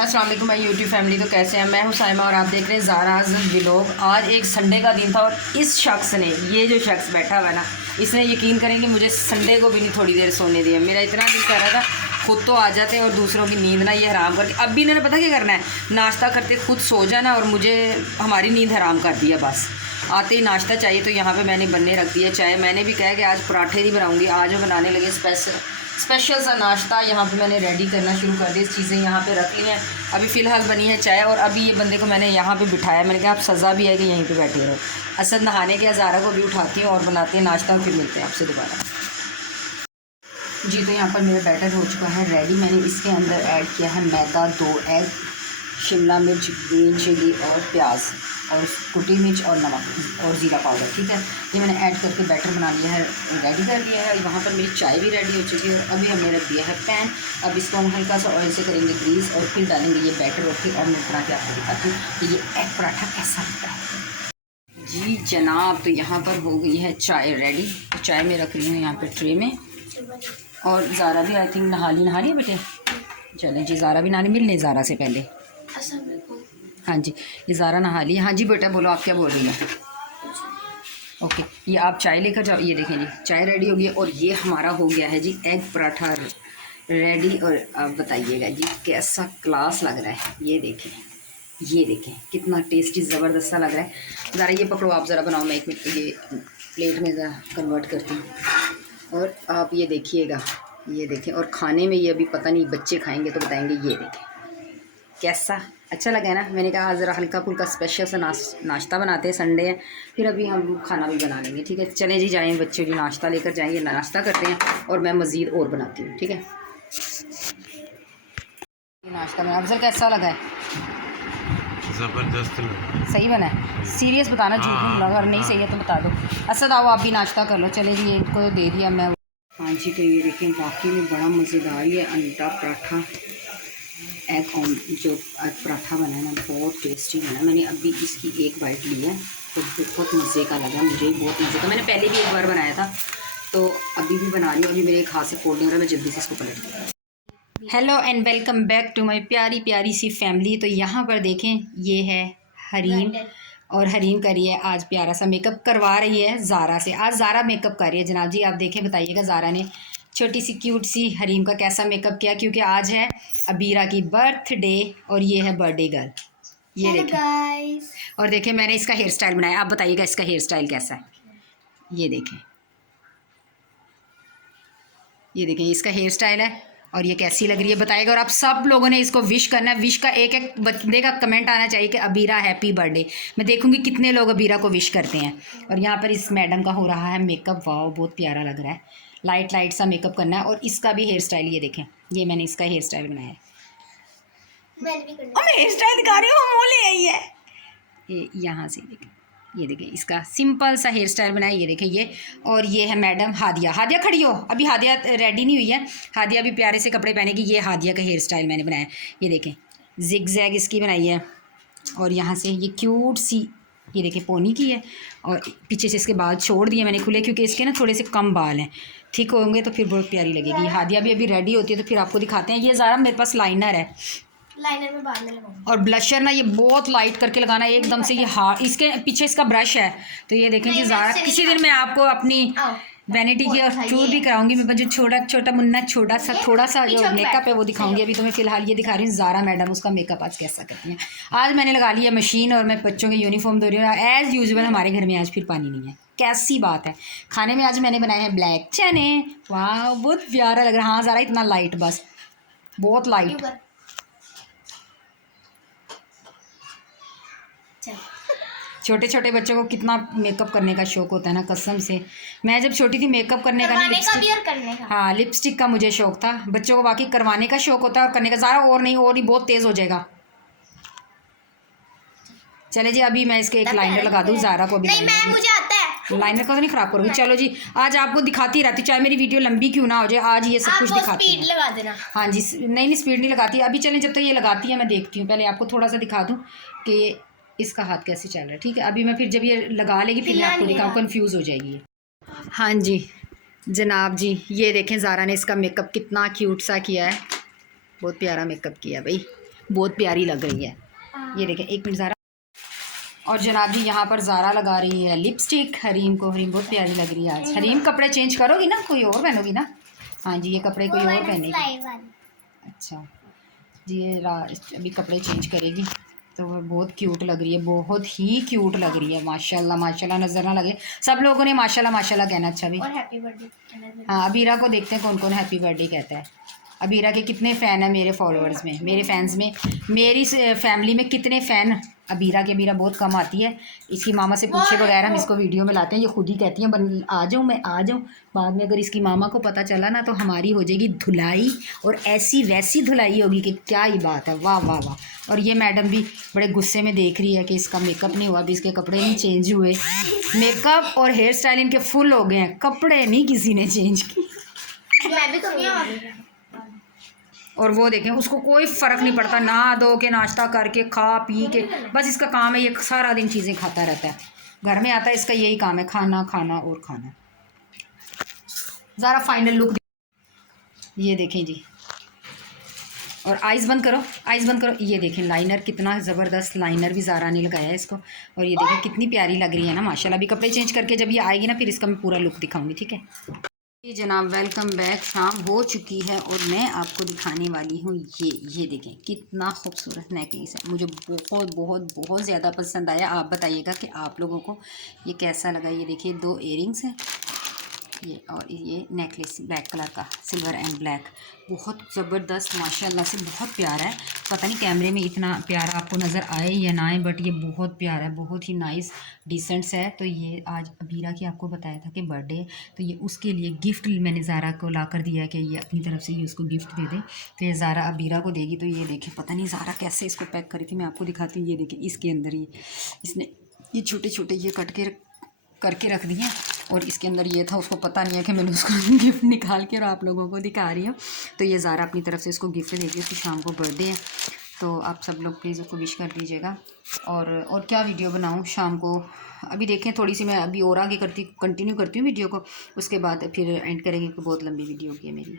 अस्सलाम वालेकुम my YouTube family. तो कैसे हैं? मैं हूं साइमा और आप देख रहे हैं ज़ाराज़ व्लॉग। आज एक संडे का दिन था और इस शख्स ने, ये जो शख्स बैठा हुआ है ना, इसने यकीन करेंगे मुझे संडे को भी नहीं थोड़ी देर सोने दिया। मेरा इतना दिल कर रहा था खुद तो आ जाते हैं और दूसरों की नींद ना ये हराम करती। अब भी इन्होंने पता क्या करना है, नाश्ता करते खुद सो जाना और मुझे हमारी नींद हराम कर दिया। बस आते ही नाश्ता चाहिए। तो यहाँ पे मैंने बनने रख दिया चाय। मैंने भी कहा कि आज पराठे नहीं बनाऊँगी, आज मैं बनाने लगे स्पेशल सा नाश्ता। यहाँ पे मैंने रेडी करना शुरू कर दी, चीज़ें यहाँ पे रख ली हैं। अभी फ़िलहाल बनी है चाय और अभी ये बंदे को मैंने यहाँ पे बिठाया। मैंने कहा आप सज़ा भी है कि यहीं पे बैठे रहो। असद नहाने के ज़ारा को भी उठाती हूँ और बनाते हैं नाश्ता और फिर मिलते हैं आपसे दोबारा। जी तो यहाँ पर मेरा बैटर हो चुका है रेडी। मैंने इसके अंदर ऐड किया है मैदा, 2 एग, शिमला मिर्च, ग्रीन चिली और प्याज और कुटी मिर्च और नमक और ज़ीरा पाउडर। ठीक है, ये मैंने ऐड करके बैटर बना लिया है, रेडी कर लिया है। वहाँ पर मेरी चाय भी रेडी हो चुकी है और अभी हमने रख दिया है पैन। अब इसको हम हल्का सा ऑयल से करेंगे ग्रीस और फिर डालेंगे ये बैटर और फिर ऑमलेट बना के आपको दिखाती हूँ कि ये एग पराठा कैसा लगता है। जी जनाब, तो यहाँ पर हो गई है चाय रेडी। तो चाय में रख रही हूँ यहाँ पर ट्रे में और ज़ारा भी आई थिंक नहा ली बेटे। चलें जी, ज़ारा भी नहाने मिलने ज़ारा से पहले। हाँ जी, ये ज़ारा नहा ली। हाँ जी बेटा बोलो, आप क्या बोल रही हैं? ओके, ये आप चाय लेकर जाओ। ये देखें जी, चाय रेडी हो गई और ये हमारा हो गया है जी एग पराठा रेडी। और आप बताइएगा जी कैसा क्लास लग रहा है। ये देखें कितना टेस्टी ज़बरदस्त सा लग रहा है। ज़रा ये पकड़ो, आप ज़रा बनाओ, मैं एक मिनट ये प्लेट में ज़रा कन्वर्ट करती हूँ और आप ये देखिएगा। ये देखें, और खाने में ये अभी पता नहीं बच्चे खाएंगे तो बताएंगे। ये देखें कैसा अच्छा लगा है ना। मैंने कहा ज़रा हल्का फुल्का स्पेशल सा नाश्ता बनाते हैं, संडे है, फिर अभी हम खाना भी बना लेंगे। ठीक है, चलें जी, जाएँ बच्चों की नाश्ता लेकर जाएंगे, नाश्ता करते हैं और मैं मज़ीद और बनाती हूँ। ठीक है, ये नाश्ता में अफजल कैसा लगा है? ज़बरदस्त लगा। सही बना है? सीरियस बताना, झूठ नहीं बोला। अगर नहीं सही है तो बता दो। असद आओ, आप भी नाश्ता कर लो। चले जी, इनको दे दिया मैं। हाँ जी, तो ये देखें वाकई में बड़ा मज़ेदार ये अंडा पराठा एग ऑन जो एग पराठा बना है ना, बहुत टेस्टी बना। मैंने अभी इसकी एक बाइट ली है तो बहुत मज़े का लगा मुझे, बहुत मज़े का। मैंने पहले भी एक बार बनाया था तो अभी भी बना रही हूँ। अभी मेरे एक हाथ से फोल्ड नहीं हो रहा, मैं जल्दी से इसको पलट दूँ। Hello and welcome back to my प्यारी प्यारी सी फैमिली। तो यहाँ पर देखें ये है हरीम और हरीम कर रही है आज प्यारा सा मेकअप, करवा रही है ज़ारा से। आज ज़ारा मेकअप कर रही है जनाब जी। आप देखें, बताइएगा ज़ारा ने छोटी सी क्यूट सी हरीम का कैसा मेकअप किया, क्योंकि आज है अबीरा की बर्थडे और ये है बर्थडे गर्ल। ये देखें और देखें मैंने इसका हेयर स्टाइल बनाया। आप बताइएगा इसका हेयर स्टाइल कैसा है। ये देखें इसका हेयर स्टाइल है और ये कैसी लग रही है बताइएगा। और आप सब लोगों ने इसको विश करना है। विश का एक एक बंदे का कमेंट आना चाहिए कि अबीरा हैप्पी बर्थडे। मैं देखूंगी कितने लोग अबीरा को विश करते हैं। और यहाँ पर इस मैडम का हो रहा है मेकअप। वाह, बहुत प्यारा लग रहा है। लाइट लाइट सा मेकअप करना है और इसका भी हेयर स्टाइल ये देखें। ये मैंने इसका हेयर स्टाइल बनाया है। मैं हेयर स्टाइल दिखा रही हूँ, मुँह ले आई है ये। यहाँ से देखें, ये देखें इसका सिंपल सा हेयर स्टाइल बनाया। ये देखें ये। और ये है मैडम हादिया। हादिया खड़ी हो, अभी हादिया रेडी नहीं हुई है। हादिया भी प्यारे से कपड़े पहनेगी। ये हादिया का हेयर स्टाइल मैंने बनाया। ये देखें जिग जैग इसकी बनाई है और यहाँ से ये क्यूट सी ये देखें पोनी की है और पीछे से इसके बाल छोड़ दिए मैंने खुले, क्योंकि इसके ना थोड़े से कम बाल हैं। ठीक होंगे तो फिर बहुत प्यारी लगेगी। हादिया भी अभी रेडी होती है तो फिर आपको दिखाते हैं। ये ज़ारा मेरे पास लाइनर है, लाइनर में बाद में लगाऊंगी। और ब्लशर ना ये बहुत लाइट करके लगाना है एकदम से। ये हार्ड, इसके पीछे इसका ब्रश है। तो ये देखें जी ज़ारा, किसी दिन मैं आपको अपनी वैनिटी की टूर भी कराऊंगी। मैं जो छोटा मुन्ना थोड़ा सा जो मेकअप है वो दिखाऊंगी। अभी तो मैं फिलहाल ये दिखा रही हूँ ज़ारा मैडम उसका मेकअप आज कैसा करती हैं। आज मैंने लगा ली है मशीन और मैं बच्चों की यूनिफॉर्म धो रही हूँ एज़ यूजुअल। हमारे घर में आज फिर पानी नहीं है, कैसी बात है। खाने में आज मैंने बनाए हैं ब्लैक चने। वाह, बहुत प्यारा लग रहा है। हाँ ज़ारा इतना लाइट, बस बहुत लाइट। छोटे छोटे बच्चों को कितना मेकअप करने का शौक होता है ना, कसम से। मैं जब छोटी थी मेकअप करने का नहीं, लिपस्टिक, हाँ लिपस्टिक का मुझे शौक था। बच्चों को वाकई करवाने का शौक होता है और करने का। ज़्यादा और नहीं बहुत तेज़ हो जाएगा। चले जी, अभी मैं इसके एक लाइनर लगा दूँ ज़ारा को। अभी मुझे आता है लाइनर को तो नहीं ख़राब करूँगी। चलो जी, आज आपको दिखाती रहती, चाहे मेरी वीडियो लंबी क्यों ना हो जाए, आज ये सब कुछ दिखाती है। लगा देना। हाँ जी, नहीं स्पीड नहीं लगाती। अभी चलें, जब तक ये लगाती है मैं देखती हूँ। पहले आपको थोड़ा सा दिखा दूँ कि इसका हाथ कैसे चल रहा है। ठीक है, अभी मैं फिर जब ये लगा लेगी फिर मैं आपको दिखाऊँ, कंफ्यूज हो जाएगी। हाँ जी जनाब जी, ये देखें ज़ारा ने इसका मेकअप कितना क्यूट सा किया है। बहुत प्यारा मेकअप किया भाई। बहुत प्यारी लग रही है। ये देखें, एक मिनट ज़ारा। और जनाब जी यहाँ पर ज़ारा लगा रही है लिपस्टिक हरीम को। हरीम बहुत प्यारी लग रही है आज। हरीम कपड़े चेंज करोगी ना, कोई और पहनोगी ना? हाँ जी, ये कपड़े कोई और पहनेगी। अच्छा जी, ये अभी कपड़े चेंज करेगी तो वो बहुत क्यूट लग रही है, बहुत ही क्यूट लग रही है। माशाल्लाह माशाल्लाह, नज़र ना लगे, सब लोगों ने माशाल्लाह माशाल्लाह कहना। अच्छा भी, और हैप्पी बर्थडे। हाँ अबीरा को देखते हैं कौन कौन हैप्पी बर्थडे कहता है। अबीरा के कितने फ़ैन हैं मेरे फॉलोअर्स में, मेरे फैंस में, मेरी फैमिली में कितने फ़ैन अबीरा के। अबीरा बहुत कम आती है, इसकी मामा से पूछे बगैर हम इसको वीडियो में लाते हैं। ये खुद ही कहती हैं आ जाऊँ, मैं आ जाऊँ। बाद में अगर इसकी मामा को पता चला ना तो हमारी हो जाएगी धुलाई, और ऐसी वैसी धुलाई होगी कि क्या ही बात है। वाह वाह वाह। और ये मैडम भी बड़े गुस्से में देख रही है कि इसका मेकअप नहीं हुआ, अभी इसके कपड़े नहीं चेंज हुए। मेकअप और हेयर स्टाइल इनके फुल हो गए हैं, कपड़े नहीं किसी ने चेंज किए। मैं भी करूँगी। और वो देखें, उसको कोई फ़र्क नहीं पड़ता, नहा धो के नाश्ता करके खा पी के, बस इसका काम है ये सारा दिन चीज़ें खाता रहता है। घर में आता है इसका यही काम है, खाना खाना और खाना। ज़रा फाइनल लुक ये देखें जी। और आइज़ बंद करो, आइज़ बंद करो। ये देखें लाइनर, कितना ज़बरदस्त लाइनर भी ज़ारा ने लगाया है इसको। और ये देखें कितनी प्यारी लग रही है ना माशाल्लाह। अभी कपड़े चेंज करके जब ये आएगी ना फिर इसका मैं पूरा लुक दिखाऊंगी, ठीक है जी जनाब। Welcome back. शाम हो चुकी है और मैं आपको दिखाने वाली हूँ ये देखें कितना खूबसूरत नेकलेस है। मुझे बहुत बहुत बहुत ज़्यादा पसंद आया। आप बताइएगा कि आप लोगों को ये कैसा लगा। ये देखिए 2 इयरिंग्स हैं ये, और ये नेकलेस ब्लैक कलर का, सिल्वर एंड ब्लैक, बहुत ज़बरदस्त माशाल्लाह से, बहुत प्यारा है। पता नहीं कैमरे में इतना प्यारा आपको नज़र आए या ना आए, बट ये बहुत प्यारा है, बहुत ही नाइस डिसेंट्स है। तो ये आज अबीरा की आपको बताया था कि बर्थडे है, तो ये उसके लिए गिफ्ट मैंने ज़ारा को ला कर दिया है कि ये अपनी तरफ से ये उसको गिफ्ट दे दे। तो ये ज़ारा अबीरा को देगी। तो ये देखें, पता नहीं ज़ारा कैसे इसको पैक करी थी, मैं आपको दिखाती हूँ। ये देखें इसके अंदर ये इसने ये छोटे छोटे ये कट के करके रख दिए, और इसके अंदर ये था, उसको पता नहीं है कि मैंने उसको गिफ्ट निकाल के और आप लोगों को दिखा रही हूँ। तो ये ज़ारा अपनी तरफ से इसको गिफ्ट देगी, उसकी शाम को बर्थडे है। तो आप सब लोग प्लीज़ उसको विश कर दीजिएगा। और क्या वीडियो बनाऊँ शाम को, अभी देखें थोड़ी सी मैं अभी और आगे कंटिन्यू करती हूँ वीडियो को, उसके बाद फिर एंड करेंगे कि बहुत लंबी वीडियो होगी मेरी।